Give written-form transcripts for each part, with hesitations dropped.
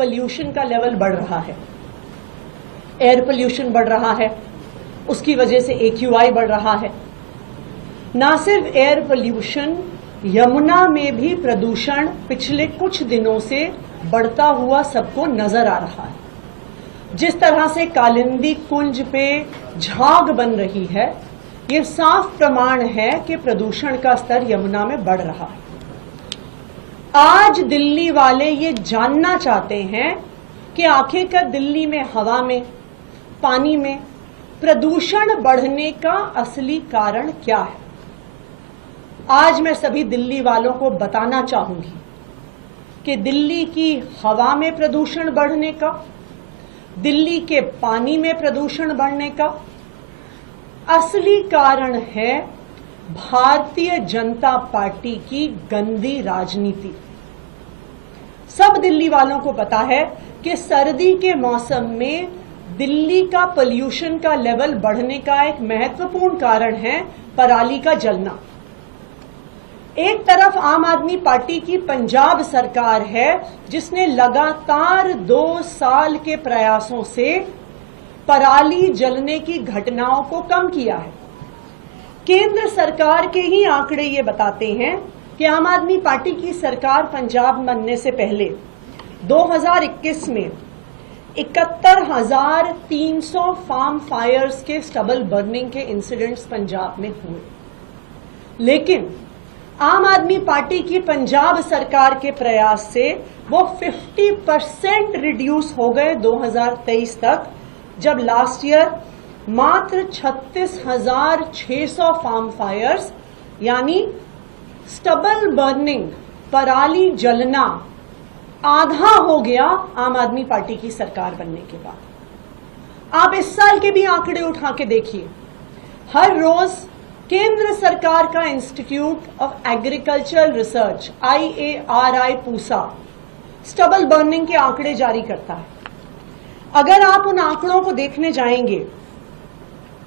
Pollution का level बढ़ रहा है, एयर पोल्यूशन बढ़ रहा है, उसकी वजह से AQI बढ़ रहा है। ना सिर्फ एयर पोल्यूशन, यमुना में भी प्रदूषण पिछले कुछ दिनों से बढ़ता हुआ सबको नजर आ रहा है। जिस तरह से कालिंदी कुंज पे झाग बन रही है, ये साफ प्रमाण है कि प्रदूषण का स्तर यमुना में बढ़ रहा है। आज दिल्ली वाले ये जानना चाहते हैं कि आखिरकार दिल्ली में हवा में, पानी में प्रदूषण बढ़ने का असली कारण क्या है। आज मैं सभी दिल्ली वालों को बताना चाहूंगी कि दिल्ली की हवा में प्रदूषण बढ़ने का, दिल्ली के पानी में प्रदूषण बढ़ने का असली कारण है भारतीय जनता पार्टी की गंदी राजनीति। सब दिल्ली वालों को पता है कि सर्दी के मौसम में दिल्ली का पोल्यूशन का लेवल बढ़ने का एक महत्वपूर्ण कारण है पराली का जलना। एक तरफ आम आदमी पार्टी की पंजाब सरकार है जिसने लगातार 2 साल के प्रयासों से पराली जलने की घटनाओं को कम किया है। केंद्र सरकार के ही आंकड़े ये बताते हैं कि आम आदमी पार्टी की सरकार पंजाब बनने से पहले 2021 में 71,300 फार्म फायर्स के स्टबल बर्निंग के इंसिडेंट्स पंजाब में हुए। लेकिन आम आदमी पार्टी की पंजाब सरकार के प्रयास से वो 50% रिड्यूस हो गए 2023 तक, जब लास्ट ईयर मात्र 36,600 फार्म फायर्स यानी स्टबल बर्निंग, पराली जलना आधा हो गया आम आदमी पार्टी की सरकार बनने के बाद। आप इस साल के भी आंकड़े उठा के देखिए। हर रोज केंद्र सरकार का institute of agricultural research IARI Pusa stubble burning के आंकड़े जारी करता है। अगर आप उन आंकड़ों को देखने जाएंगे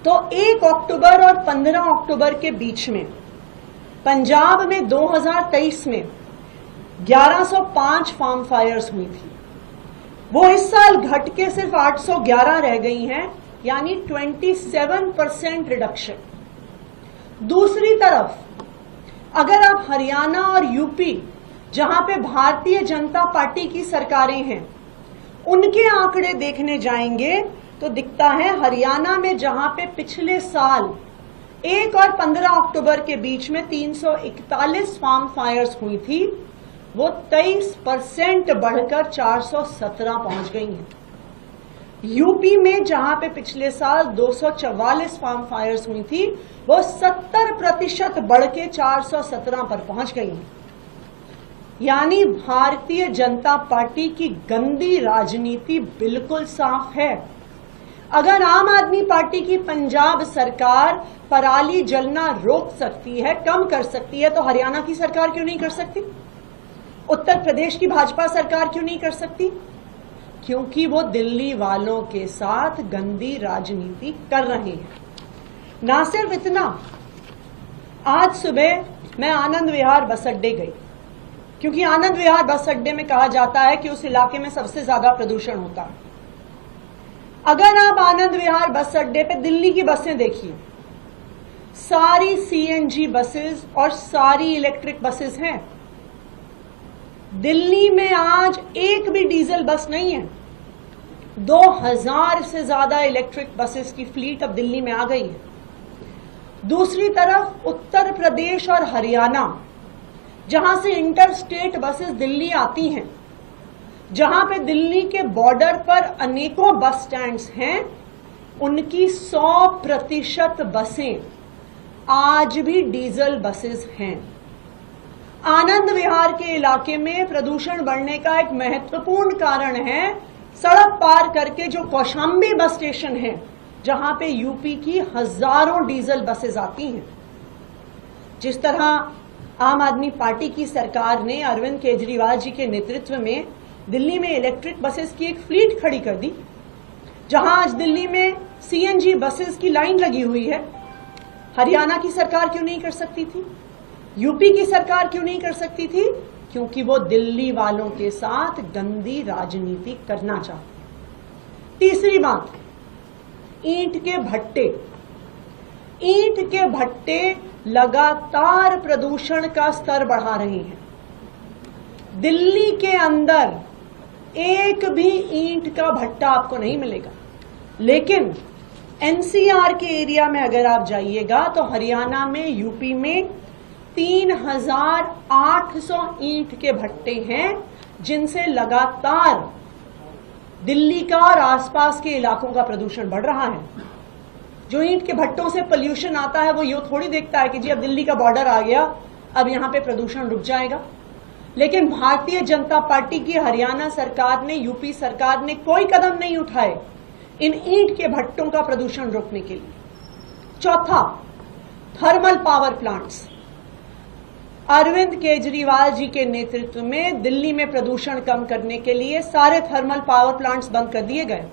तो 1 अक्टूबर और 15 अक्टूबर के बीच में पंजाब में 2023 में 1105 फार्म फायर्स हुई थी। वो इस साल घट के सिर्फ 811 रह गई हैं, यानी 27% रिडक्शन। दूसरी तरफ अगर आप हरियाणा और यूपी, जहां पे भारतीय जनता पार्टी की सरकारें हैं, उनके आंकड़े देखने जाएंगे तो दिखता है हरियाणा में जहां पे पिछले साल 1 और 15 अक्टूबर के बीच में 341 फार्म फायर्स हुई थी, वो 23% बढ़कर 417 पहुंच गई हैं। यूपी में जहां पे पिछले साल 244 फार्म फायर्स हुई थी, वो 70% बढ़ के 417 पर पहुंच गई हैं। यानी भारतीय जनता पार्टी की गंदी राजनीति बिल्कुल साफ है। अगर आम आदमी पार्टी की पंजाब सरकार पराली जलना रोक सकती है, कम कर सकती है, तो हरियाणा की सरकार क्यों नहीं कर सकती? उत्तर प्रदेश की भाजपा सरकार क्यों नहीं कर सकती? क्योंकि वो दिल्ली वालों के साथ गंदी राजनीति कर रहे हैं। ना सिर्फ इतना, आज सुबह मैं आनंद विहार बस अड्डे गई, क्योंकि आनंद विहार बस अड्डे में कहा जाता है कि उस इलाके में सबसे ज्यादा प्रदूषण होता है। अगर आप आनंद विहार बस अड्डे पे दिल्ली की बसें देखिए, सारी CNG बसेस और सारी इलेक्ट्रिक बसेस हैं। दिल्ली में आज एक भी डीजल बस नहीं है। 2000 से ज्यादा इलेक्ट्रिक बसेस की फ्लीट अब दिल्ली में आ गई है। दूसरी तरफ उत्तर प्रदेश और हरियाणा, जहां से इंटर स्टेट बसेस दिल्ली आती हैं, जहां पे दिल्ली के बॉर्डर पर अनेकों बस स्टैंड्स हैं, उनकी 100% बसें आज भी डीजल बसेस हैं। आनंद विहार के इलाके में प्रदूषण बढ़ने का एक महत्वपूर्ण कारण है सड़क पार करके जो कौशाम्बी बस स्टेशन है, जहां पे यूपी की हजारों डीजल बसेस आती हैं। जिस तरह आम आदमी पार्टी की सरकार ने अरविंद केजरीवाल जी के नेतृत्व में दिल्ली में इलेक्ट्रिक बसेस की एक फ्लीट खड़ी कर दी, जहां आज दिल्ली में CNG बसेस की लाइन लगी हुई है, हरियाणा की सरकार क्यों नहीं कर सकती थी? यूपी की सरकार क्यों नहीं कर सकती थी? क्योंकि वो दिल्ली वालों के साथ गंदी राजनीति करना चाहते। तीसरी बात, ईंट के भट्टे। ईंट के भट्टे लगातार प्रदूषण का स्तर बढ़ा रहे हैं। दिल्ली के अंदर एक भी ईंट का भट्टा आपको नहीं मिलेगा, लेकिन एनसीआर के एरिया में अगर आप जाइएगा तो हरियाणा में, यूपी में 3800 ईंट के भट्टे हैं, जिनसे लगातार दिल्ली का और आसपास के इलाकों का प्रदूषण बढ़ रहा है। जो ईंट के भट्टों से पोल्यूशन आता है वो यूं थोड़ी देखता है कि जी अब दिल्ली का बॉर्डर आ गया, अब यहां पे प्रदूषण रुक जाएगा। लेकिन भारतीय जनता पार्टी की हरियाणा सरकार ने, यूपी सरकार ने कोई कदम नहीं उठाए इन ईंट के भट्टों का प्रदूषण रोकने के लिए। चौथा, thermal power plants. Arvind Kejriwal ji के नेतृत्व में दिल्ली में प्रदूषण कम करने के लिए सारे थर्मल पावर प्लांट्स बंद कर दिए गए,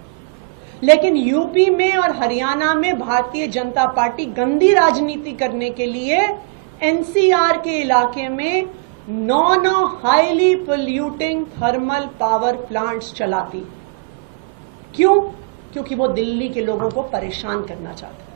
लेकिन यूपी में और हरियाणा में भारतीय जनता पार्टी गंदी राजनीति करने के लिए एनसीआर के इलाके में 9 highly polluting thermal power plants चलाती। क्यों? क्योंकि वो दिल्ली के लोगों को परेशान करना चाहते हैं।